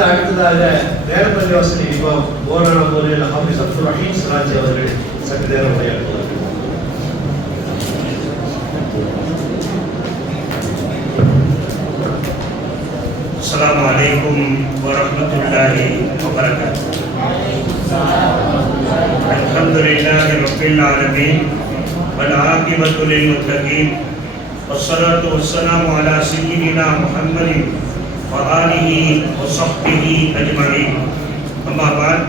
அடுத்ததாக வேற பள்ளிவாசல் இமாம் மௌலானா மௌலவி ஹாஃபிஸ் அப்துல் ரஹீம் சிராஜி அவர்கள் சற்று நேரம் உரையாற்றுவார்கள். அஸ்ஸலாமு அலைக்கும் வரஹ்மத்துல்லாஹி வபரகாத்துஹு. அல்ஹம்துலில்லாஹி ரப்பில் ஆலமீன் வல் ஆகிபத்து லில் முத்தகீன் வஸ்ஸலாத்து வஸ்ஸலாமு அலா சய்யிதினா முஹம்மதின் وآله وصحبه أجمعين. أما بعد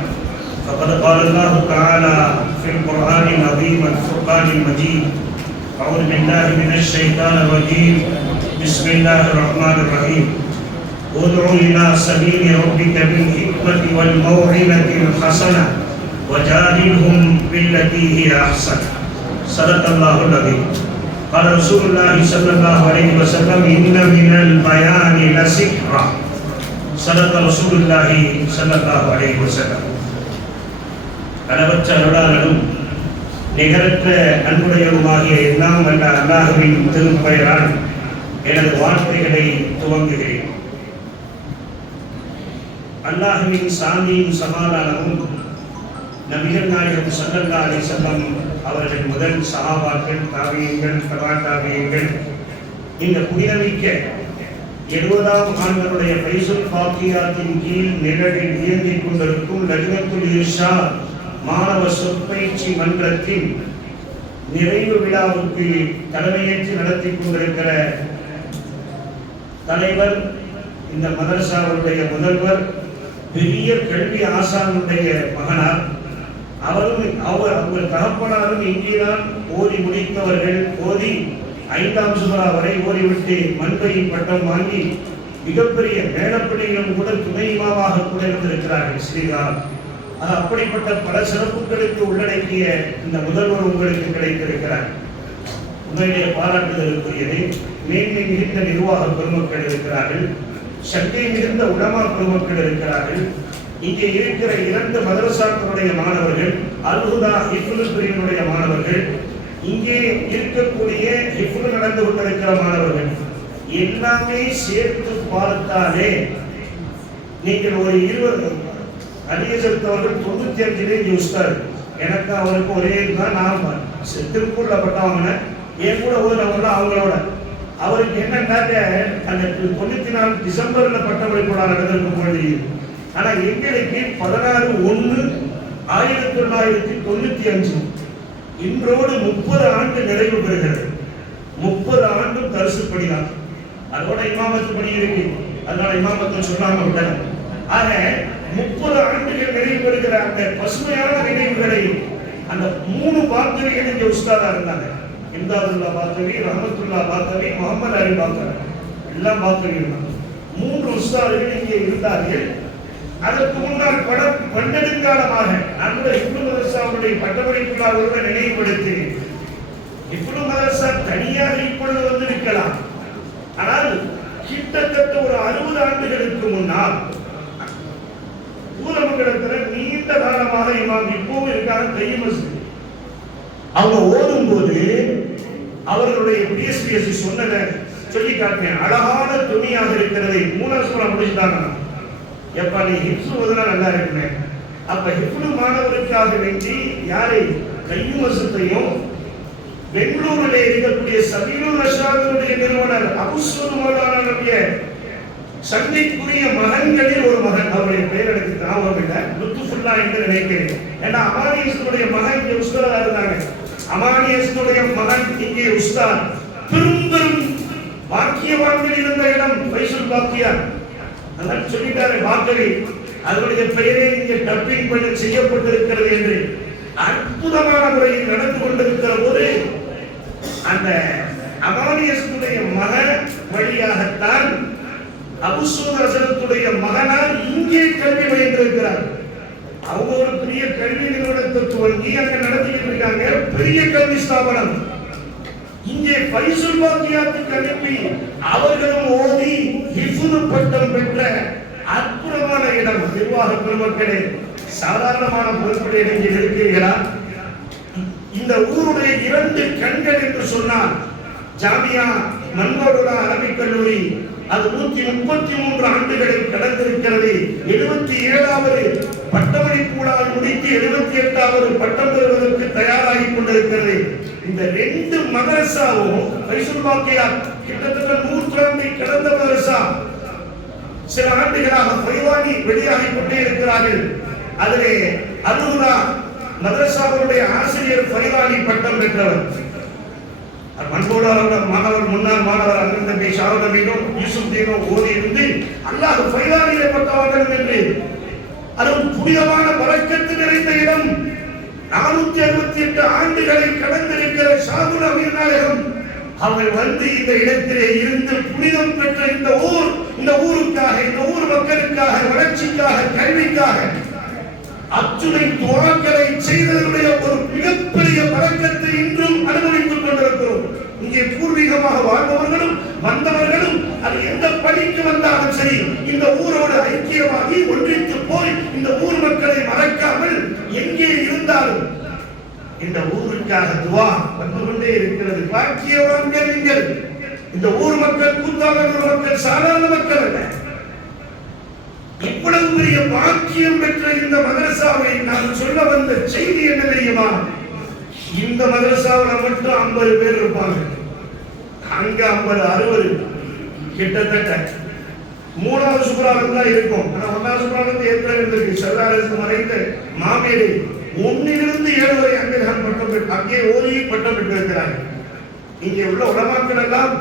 فقد قال الله تعالى في القرآن العظيم والفرقان المجيد أعوذ بالله من الشيطان الرجيم بسم الله الرحمن الرحيم ادع إلى سبيل ربك بالحكمة والموعظة الحسنة وجادلهم بالتي هي أحسن. صدق الله العظيم. قال رسول الله صلى الله عليه وسلم إن من البيان لسحرا. صدق رسول الله صلى الله عليه وسلم. அளவற்ற அருளாளனும் நிகரற்ற அன்புடையவருமாகிய எல்லாம் வல்ல அல்லாஹ்வின் திருப்பெயரால் எனது வார்த்தைகளை துவங்குகிறேன். அல்லாஹ்வின் சாந்தியும் சமாதானமும் நபிகள் நாயகம் ஸல்லல்லாஹு அலைஹி வஸல்லம் அவர்கள் முதல் சஹாபாக்கள், தாபியீன்கள், தபா தாபியீன்கள், இந்த புனிதமிக்க 70ஆம் ஆண்டுடைய ஃபைசுல் பாக்கியாத்தின் கீழ் நிழலில் இயங்கிக் கொண்டிருக்கும் லஜ்னத்துல் இர்ஷாத் மாணவ சொற்பயிற்சி மன்றத்தின் நிறைவு விழாவுக்கு தலைமையேற்று நடத்தி கொண்டிருக்கிற தலைவர், இந்த மதரசாவுடைய முதல்வர், பெரிய கல்வி ஆசானுடைய மகனார், அவர் தகப்பனாரும் இங்கேதான் ஓதி முடித்தவர்கள். ஓதி 5ஆம் சுமரா வரை ஓதிவிட்டு மண்பையின் பட்டம் வாங்கி மிகப்பெரிய மேலப்படியிலும் கூட துணை இமாமாக கூட இருந்திருக்கிறார்கள் ஸ்ரீகார். அப்படிப்பட்ட பல சிறப்புகளுக்கு உள்ளடக்கிய இந்த முதல்வர் உங்களுக்கு கிடைத்திருக்கிறார். உண்மையிலே பாராட்டுதலுக்குரியது. மேன்மை மிகுந்த நிர்வாக பெருமக்கள் இருக்கிறார்கள், சக்தி மிகுந்த உலமா பெருமக்கள் இருக்கிறார்கள். இங்கே இருக்கிற 2 மதரசாக்களுடைய மாணவர்கள், அல்ஹுதா ஹிஃபுல் பிரிவினுடைய மாணவர்கள், இங்கே இருக்கக்கூடிய ஹிஃபுல் நடந்து கொண்டிருக்கிற மாணவர்கள், எல்லாமே சேர்த்து பார்த்தாலே நீங்கள் ஒரு 20 அதிகத்தவர்கள் 95 உஸ்தாது. எனக்கு அவருக்கு ஒரே தான். நான் திருப்பூர்ல பட்டவங்க என் கூட ஓதுறவங்க அவங்களோட. அவருக்கு என்னன்னாக்க அந்த 94 டிசம்பர்ல பட்டமளிப்பு விழா நடந்திருக்கும் பொழுது, ஆனா எங்களுக்கு 16/1/1995 இன்றோடு 30 ஆண்டு நிறைவு பெறுகிறது. 30 ஆண்டும் தரிசு பணிதான். அதோட இமாமத்து பணி இருக்கு, அதனால இமாமத்து சொல்லாம விட்டன. ஆக 30 ஆண்டுகள் நிறைவு பெறுகிற அந்த பசுமையான நினைவுகளை அந்த 3 பாக்கவிகள் இங்கே உஸ்தாதா இருந்தாங்க. இம்தாதுல்லா பாக்கவி, ரஹமத்துல்லா பாக்கவி, முகமது அலி பாக்கவி, எல்லாம் பாக்கவி இருந்தாங்க. 3 உஸ்தாதுகள் இங்கே இருந்தார்கள். அதற்கு முன்னால் பன்னெடுங்காலமாக அந்த இப்னு மதரசாவுடைய பட்டமளிப்பு விழாவுடன் நினைவுபடுத்தி, இப்னு மதரசா தனியாக இப்பொழுது வந்திருக்கலாம், ஆனால் கிட்டத்தட்ட ஒரு 60 ஆண்டுகளுக்கு முன்னால் பூரமங்கலத்தில் நீண்ட காலமாக இமாம் இப்பவும் இருக்காங்க கையமஸ். அவங்க ஓதும் போது அவர்களுடைய பிஎஸ்பிஎஸ்சி சொன்னதை சொல்லி காட்டினேன். அழகான துணியாக இருக்கிறதை 3ஆம் சூறா முடிச்சுட்டாங்க. எப்ப நீ ஹிப்ஸு ஓதுனா நல்லா இருக்குமே. அப்ப ஹிப்ஸு மாணவருக்காக வேண்டி யாரை கையுமசத்தையும் பெங்களூரிலே இருக்கக்கூடிய சபீலுர் ரஷாதுடைய நிறுவனர் அபுஸ்ஸூர் மௌலானாவுடைய சங்கைக்குரிய மகன்களில் ஒரு மகன், அவருடைய பெயர் எனக்கு ஞாபகம் இல்லை, லுத்துஃபுல்லா என்று நினைக்கிறேன். ஏன்னா அமானியஸுடைய மகன் இங்கே உஸ்தாதா இருந்தாங்க. அமானியஸுடைய மகன் இங்கே உஸ்தாத். பெரும் பாக்கியவான்கள் இருந்த இடம் ஃபைசுல் பாக்கியா. அதனால் சொல்லிட்டாரு பாக்கவி, அதனுடைய பெயரே இங்கே டப்பிங் பண்ணி செய்யப்பட்டிருக்கிறது என்று. அற்புதமான முறையில் நடந்து கொண்டிருக்கிற போது அந்த அமானியஸுடைய மகன் வழியாகத்தான் அபுஸ்ஸூர் ஹஸரத்துடைய மகனார் இங்கே கல்வி பயின்றிருக்கிறார். அவங்க ஒரு பெரிய கல்வி நிறுவனத்தை துவங்கி அங்க நடத்திட்டு இருக்காங்க, பெரிய கல்வி ஸ்தாபனம். இங்கே ஃபைசுல் பாக்கியாத்துக்கு அனுப்பி அவர்களும் ஓதி ஹிஃபுல் பட்டம் பெற்ற அற்புதமான இடம். நிர்வாக பெருமக்களே, சாதாரணமான பொறுப்புடைய நீங்கள் இருக்கிறீர்களா? இந்த ஊருடைய 2 கண்கள் என்று சொன்னால் ஜாமியா மன்மோடுலா அரபிக் கல்லூரி, அது 133 ஆண்டுகளை கடந்திருக்கிறது. 77வது பட்டமளிப்பு விழாவை முடித்து 78வது பட்டம் பெறுவதற்கு தயாராகி கொண்டிருக்கிறது. இந்த 2 மதரசாவும் ஃபைசுல் பாக்கியா கிட்டத்தட்ட 100 ஆண்டை கடந்த மதரசா. சில ஆண்டுகளாக ஃபைவானி வெளியாகி கொண்டே இருக்கிறார்கள். அதிலே அல்ஹுதா மதரசாவுடைய ஆசிரியர் ஃபைவானி பட்டம் பெற்றவர். மன்போடாரோட மாணவர், முன்னாள் மாணவர் அண்ணன் தம்பி ஷாரதமீனும் யூசுப் தீனும் ஓதி இருந்து அல்லாஹ் ஃபைவானிலே பட்டவார்கள் என்று அதுவும் புனிதமான பரக்கத்து நிறைந்த இடம். 468 ஆண்டுகளை கடந்திருக்கிற ஷாகுல் அமீர் நாயகம் அவர்கள் வந்து இந்த இடத்திலே இருந்து புனிதம் பெற்ற இந்த ஊருக்காக, இந்த ஊர் மக்களுக்காக, வளர்ச்சிக்காக, கல்விக்காக அத்துணை துவாக்களை செய்ததனுடைய ஒரு மிகப்பெரிய பரக்கத்தை இன்றும் அனுபவித்துக் கொண்டிருக்கிறோம். இங்கே பூர்வீகமாக வாழ்பவர்களும் வந்தவர்களும் அது எந்த பணிக்கு வந்தாலும் சரி இந்த ஊரோடு ஐக்கியமாகி ஒன்றித்து போய் இந்த ஊர் மக்களை மறக்காமல் எங்கே இருந்தாலும் இந்த ஊருக்காக துவா வந்து கொண்டே இருக்கிறது. பாக்கியவான்கள் நீங்கள். இந்த ஊர் மக்கள் கூத்தாளர் மக்கள் சாதாரண மக்கள் அல்ல. இவ்வளவு பெரிய பாக்கியம் பெற்ற இந்த மதரசாவை நான் சொல்ல வந்த செய்தி என்ன தெரியுமா? இந்த மதரசாவில் மட்டும் 50 பேர் இருப்பாங்க. அங்க 50, 60 கிட்டத்தட்ட 3வது சுப்ராவில் தான் இருக்கும். ஆனா 1வது சுப்ராவில் ஏற்கனவே இருந்திருக்கு. சர்தாருக்கு மறைந்த மாமேரி 1லிருந்து 7 வரை அங்கேதான் பட்டம் பெற்று அங்கே ஓதி பட்டம் பெற்றிருக்கிறார்கள். இங்கே உள்ள உலமாக்கள் எல்லாம்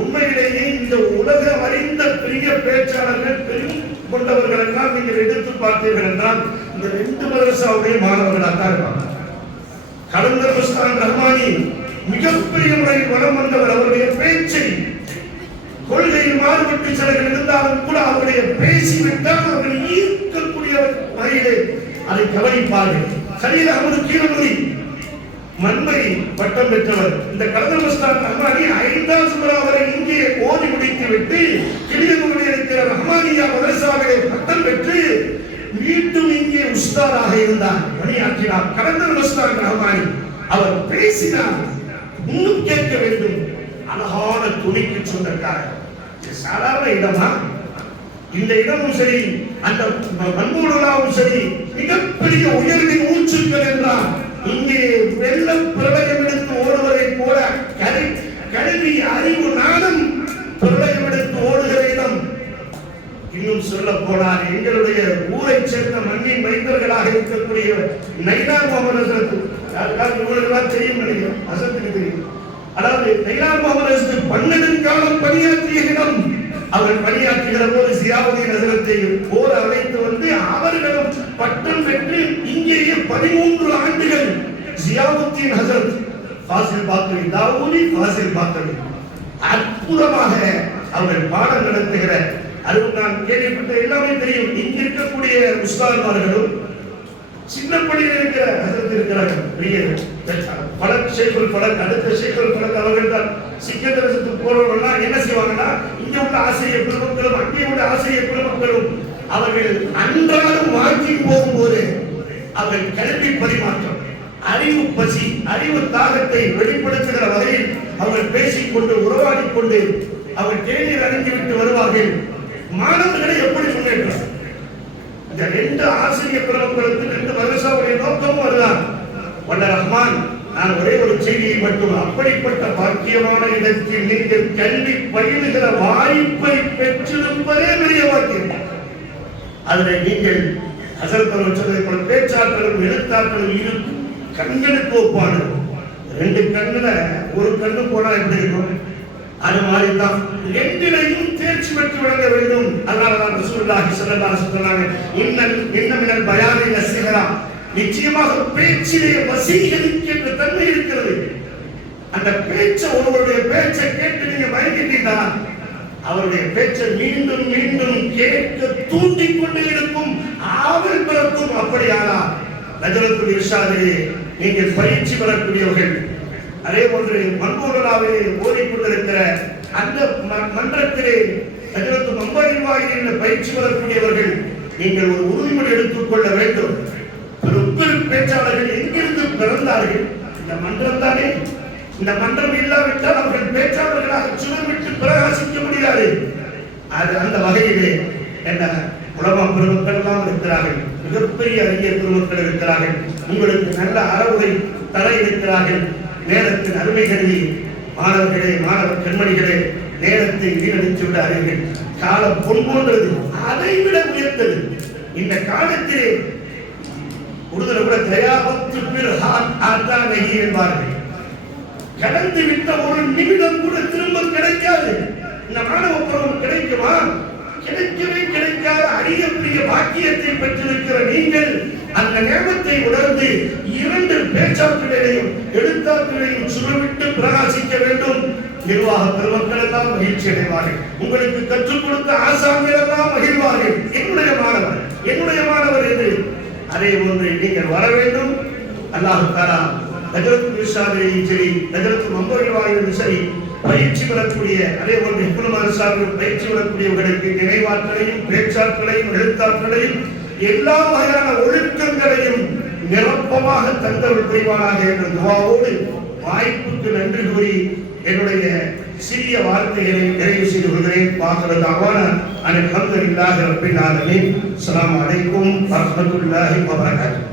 உண்மையிலேயே இந்த உலக அறிந்த பெரிய பேச்சாளர்கள் பெரும் கொண்டவர்கள் எல்லாம் நீங்கள் எடுத்து பார்த்தீர்கள் என்றால் இந்த 2 மதரசாவுடைய மாணவர்களாக தான் இருப்பாங்க. கலந்தர் முஸ்தான் ரஹ்மானி மிகப்பெரிய முறையில் வளம் வந்தவர். அவருடைய பேச்சை கொள்கையில் மாறுபட்டு சிலர்கள் இருந்தாலும் கூட அவருடைய பேசிவிட்டால் அவர்கள் ஈர்க்கக்கூடிய வகையிலே அதை கவனிப்பார்கள். சலீல் அஹ்மது கீரனுரி மன்மை பட்டம் பெற்றவர். இந்த கலந்தர் முஸ்தான் ரஹ்மானி 5வது சுப்ரா வரை இங்கே ஓதி முடித்து விட்டு கிளியனூரில் இருக்கிற ரஹ்மானியா மதரசாவிலே பட்டம் பெற்று மீண்டும் இங்கே உஸ்தாதாக இருந்தார், பணியாற்றினார். கலந்தர் முஸ்தான் ரஹ்மானி அவர் பேசினார், இன்னும் கேட்க வேண்டும். அழகான துணிக்கு சொந்தக்காரர். சாதாரண இடமா? இந்த இடமும் சரி, அந்த மண்பூடாவும் சரி, மிகப்பெரிய உயர்வின் ஊற்றுக்கள் என்றால் இங்கே வெள்ளம் பிரளயம் எடுத்து ஓடுவதை போல கல்வி, அறிவு, நாணம் பிரளயம் எடுத்து ஓடுகிற இடம். இன்னும் சொல்ல போனால் எங்களுடைய ஊரை சேர்ந்த மண்ணின் மைந்தர்களாக இருக்கக்கூடிய நைனார் முகமது ஹசரத், இவர்களுக்கெல்லாம் தெரியும் நினைக்கிறேன், ஹசரத்துக்கு தெரியும். அதாவது நைனார் முகமது ஹசரத் 12 காலம் பணியாற்றிய இடம். அவர் பணியாற்றுகிற போது ஜியாவுதீன் ஹசரத்தை போர் அழைத்து வந்து அவர்களும் பட்டம் பெற்று இங்கேயே 13 ஆண்டுகள் ஜியாவுதீன் ஹசரத் ஃபாசில் பாக்கவி தாவூதி ஃபாசில் பாக்கவி அற்புதமாக அவர்கள் பாடம் நடத்துகிற அதுவும் நான் கேள்விப்பட்ட எல்லாமே தெரியும். இங்க இருக்கக்கூடிய உஸ்தாத்மார்களும் சின்ன பள்ளியில் இருக்கிற ஹசரத் இருக்கிறார்கள். பெரிய பலக் ஷேகுல் பலக், அடுத்த ஷேகுல் பலக் அவர்கள் தான் சிக்கந்தரசத்துக்கு போறவர்கள்லாம் என்ன செய்வாங்கன்னா இங்க உள்ள ஆசிரியர் பெருமக்களும் அங்கே உள்ள ஆசிரியர் பெருமக்களும் அவர்கள் அன்றாடம் வாக்கிங் போகும்போது அவர்கள் கல்வி பரிமாற்றம், அறிவு பசி, அறிவு தாகத்தை வெளிப்படுத்துகிற வகையில் அவர்கள் பேசிக்கொண்டு உறவாடிக் கொண்டு அவர்கள் தேநீர் அணிந்துவிட்டு வருவார்கள். மாணவர்களை எப்படி முன்னேற்றம்? இந்த 2 ஆசிரியர் பெருமக்களுக்கு 2 மதரசாவுடைய நோக்கமும் அதுதான். வல்ல ரஹ்மான், நான் ஒரே ஒரு செய்தியை மட்டும், அப்படிப்பட்ட பாக்கியமான இடத்தில் நீங்கள் கல்வி பயிலுகிற வாய்ப்பை பெற்றிருப்பதே பெரிய பாக்கியம். அதில் நீங்கள் ஹசரத் அவர்கள் சொன்னதை போல பேச்சாற்றலும் எழுத்தாற்றலும் இருக்கும். கண்களுக்கு ஒப்பானது. 2 கண்ணுல ஒரு கண்ணு போனா எப்படி இருக்கும்? அது மாதிரி தான் 2லையும் தேர்ச்சி பெற்று விளங்க வேண்டும். அதனாலதான் ரசூலுல்லாஹி ஸல்லல்லாஹு அலைஹி வஸல்லம் இன்னமினல் பயானி லஸிஹரா, நிச்சயமாக பேச்சிலே வசீகரிக்கின்ற தன்மை இருக்கிறது. அந்த பேச்சை, ஒருவருடைய பேச்சை கேட்டு நீங்க மயங்கிட்டீங்கன்னா அவருடைய பேச்சை மீண்டும் மீண்டும் கேட்க தூண்டிக் கொண்டே இருக்கும், ஆவல் பிறக்கும். அப்படியானா லஜ்னத்துல் இர்ஷாதிலே நீங்கள் பயிற்சி பெறக்கூடியவர்கள், அதே போன்று மன்பூராவிலே ஓடிக்கொண்டிருக்கிற அந்த மன்றத்திலே லஜ்னத்து மம்பரின் வாயிலில் பயிற்சி பெறக்கூடியவர்கள் நீங்கள் ஒரு உறுதிமொழி எடுத்துக்கொள்ள வேண்டும். பெரும் பெரும் பேச்சாளர்கள் எங்கிருந்து பிறந்தார்கள்? இந்த மன்றம் தானே. இந்த மன்றம் இல்லாவிட்டால் அவர்கள் பேச்சாளர்களாக சுடர்விட்டு பிரகாசிக்க முடியாது. அது அந்த வகையிலே என்ன உலமா பெருமக்கள் எல்லாம் இருக்கிறார்கள், மிகப்பெரிய அறிஞர் பெருமக்கள் இருக்கிறார்கள், உங்களுக்கு நல்ல அறவுரை தர இருக்கிறார்கள். நேரத்தின் அருமை கருதி மாணவர்களே, மாணவ கண்மணிகளே, நேரத்தை வீணடித்து விடாதீர்கள். காலம் பொன் போன்றது, அதை விட உயர்த்தது. இந்த காலத்திலே உறுதுல கூட தயாபத்து நகி என்பார்கள். கடந்து விட்ட ஒரு நிமிடம் கூட திரும்ப கிடைக்காது. இந்த மாணவ பருவம் கிடைக்குமா? கிடைக்கவே கிடைக்காத அரிய பெரிய பாக்கியத்தை பெற்றிருக்கிற நீங்கள் அந்த நேரத்தை உணர்ந்து 2 பேச்சாளர்களையும் எழுத்தாளர்களையும் சுழவிட்டு பிரகாசிக்க வேண்டும். நிர்வாக பெருமக்கள் எல்லாம் மகிழ்ச்சி அடைவார்கள். உங்களுக்கு கற்றுக் கொடுத்த ஆசாமிகள் எல்லாம் மகிழ்வார்கள். என்னுடைய மாணவர் என்று அதே போன்று நீங்கள் வர வேண்டும். அல்லாஹ் தஆலா ஹஜ்ரத் இர்ஷாதையும் சரி, ஹஜ்ரத் மம்பரிவாயும் சரி, பயிற்சி பெறக்கூடிய அதே போன்று இப்னுமாசார்கள் பயிற்சி பெறக்கூடியவர்களுக்கு நினைவாற்றலையும் பேச்சாற்றலையும் எழுத்தாற்றலையும் எல்லா வகையான ஒழுக்கங்களையும் நிரப்பமாக தந்தவர் புரிவானாக என்ற துஆவோடு வாய்ப்புக்கு நன்றி கூறி என்னுடைய சிறிய வார்த்தைகளை நிறைவு செய்து கொள்கிறேன். பாகவதாவான அல்ஹம்துலில்லாஹி ரப்பில் ஆலமீன். அஸ்ஸலாமு அலைக்கும் வரஹ்மத்துல்லாஹி வபரகாத்துஹு.